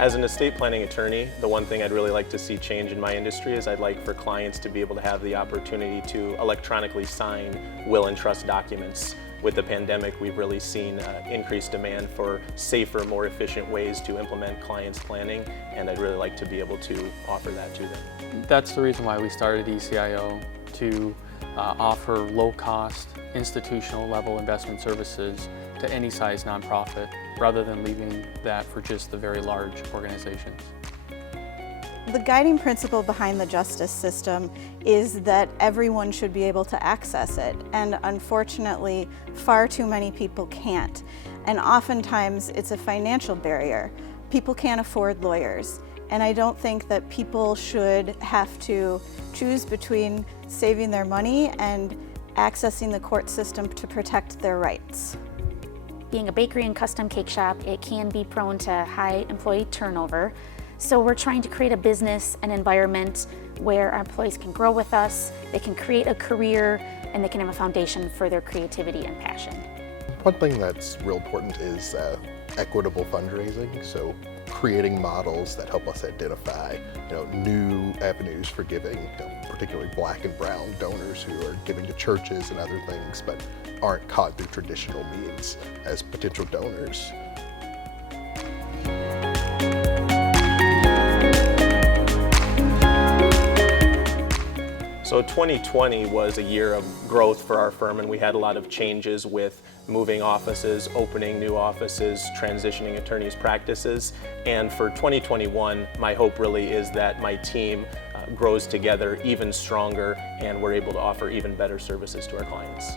As an estate planning attorney, the one thing I'd really like to see change in my industry is I'd like for clients to be able to have the opportunity to electronically sign will and trust documents. With the pandemic, we've really seen increased demand for safer, more efficient ways to implement clients' planning, and I'd really like to be able to offer that to them. That's the reason why we started eCIO, to offer low-cost, institutional-level investment services to any size nonprofit, rather than leaving that for just the very large organizations. The guiding principle behind the justice system is that everyone should be able to access it, and unfortunately, far too many people can't. And oftentimes, it's a financial barrier. People can't afford lawyers, and I don't think that people should have to choose between saving their money and accessing the court system to protect their rights. Being a bakery and custom cake shop, it can be prone to high employee turnover. So we're trying to create a business, an environment where our employees can grow with us, they can create a career, and they can have a foundation for their creativity and passion. One thing that's real important is equitable fundraising. So creating models that help us identify new avenues for giving, particularly Black and brown donors who are giving to churches and other things, but aren't caught through traditional means as potential donors. So 2020 was a year of growth for our firm, and we had a lot of changes with moving offices, opening new offices, transitioning attorneys' practices. And for 2021, my hope really is that my team grows together even stronger and we're able to offer even better services to our clients.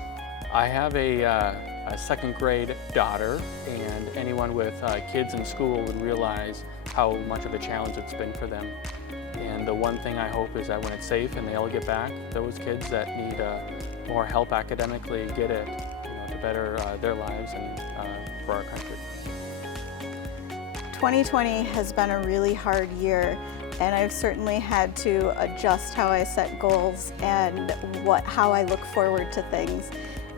I have a second grade daughter, and anyone with kids in school would realize how much of a challenge it's been for them. And the one thing I hope is that when it's safe and they all get back, those kids that need more help academically get it, to better their lives and for our country. 2020 has been a really hard year, and I've certainly had to adjust how I set goals and how I look forward to things.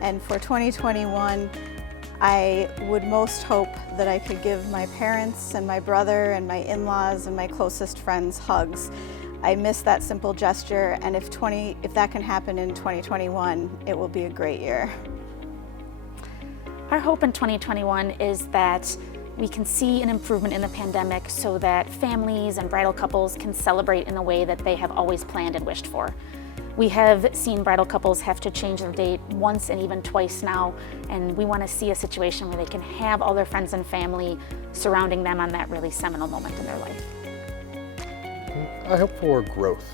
And for 2021, I would most hope that I could give my parents and my brother and my in-laws and my closest friends hugs. I miss that simple gesture, and if that can happen in 2021, it will be a great year. Our hope in 2021 is that we can see an improvement in the pandemic so that families and bridal couples can celebrate in the way that they have always planned and wished for. We have seen bridal couples have to change their date once and even twice now, and we want to see a situation where they can have all their friends and family surrounding them on that really seminal moment in their life. I hope for growth.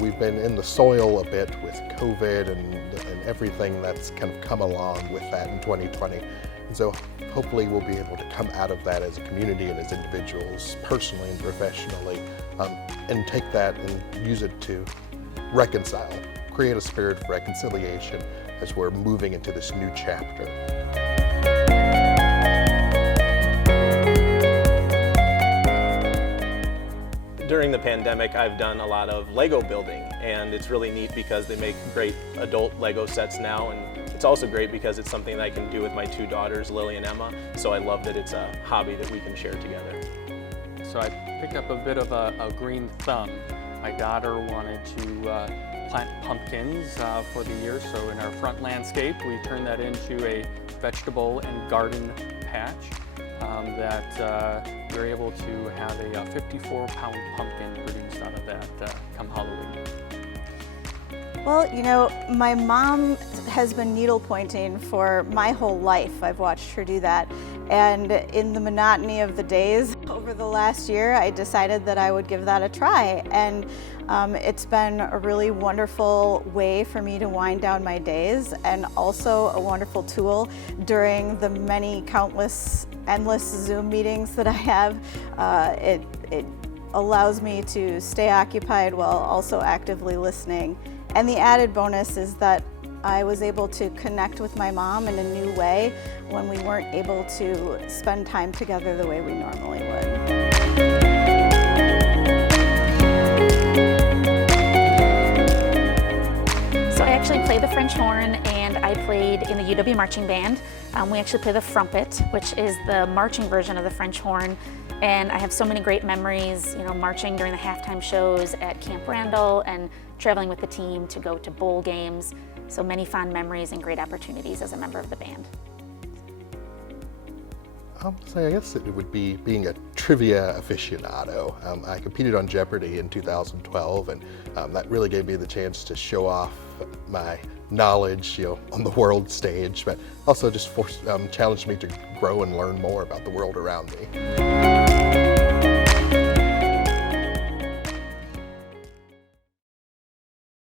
We've been in the soil a bit with COVID and everything that's kind of come along with that in 2020. And so hopefully we'll be able to come out of that as a community and as individuals, personally and professionally, and take that and use it to reconcile, create a spirit of reconciliation as we're moving into this new chapter. During the pandemic, I've done a lot of Lego building, and it's really neat because they make great adult Lego sets now, and it's also great because it's something that I can do with my two daughters, Lily and Emma, so I love that it's a hobby that we can share together. So I picked up a bit of a green thumb. My daughter wanted to plant pumpkins for the year, so in our front landscape, we turned that into a vegetable and garden patch that we're able to have a 54-pound pumpkin produced out of that come Halloween. Well, my mom has been needle pointing for my whole life. I've watched her do that. And in the monotony of the days over the last year, I decided that I would give that a try. And it's been a really wonderful way for me to wind down my days, and also a wonderful tool during the many countless, endless Zoom meetings that I have. It allows me to stay occupied while also actively listening. And the added bonus is that I was able to connect with my mom in a new way when we weren't able to spend time together the way we normally would. So I actually play the French horn, and I played in the UW marching band. We actually play the frumpet, which is the marching version of the French horn. And I have so many great memories, marching during the halftime shows at Camp Randall and traveling with the team to go to bowl games. So many fond memories and great opportunities as a member of the band. So I guess it would be being a trivia aficionado. I competed on Jeopardy in 2012, and that really gave me the chance to show off my knowledge, on the world stage, but also just challenged me to grow and learn more about the world around me.